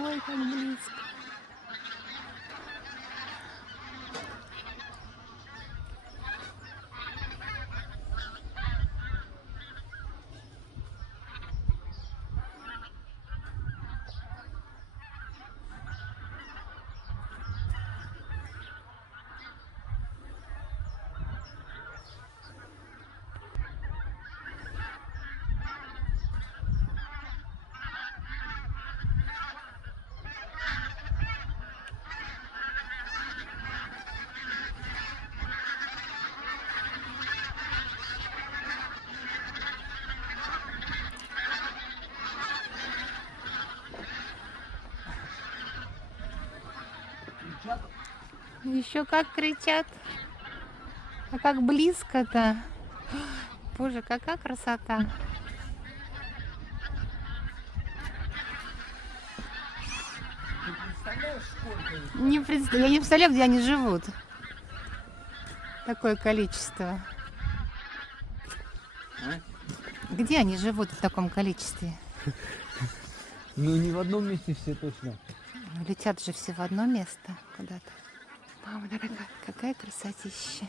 Ой, как близко. Еще как кричат. А как близко-то. Боже, какая красота. Ты представляешь, сколько их? Я не представляю, где они живут. Такое количество. А? Где они живут в таком количестве? Ну, не в одном месте все точно. Летят же все в одно место куда-то. Мама дорогая, какая красотища.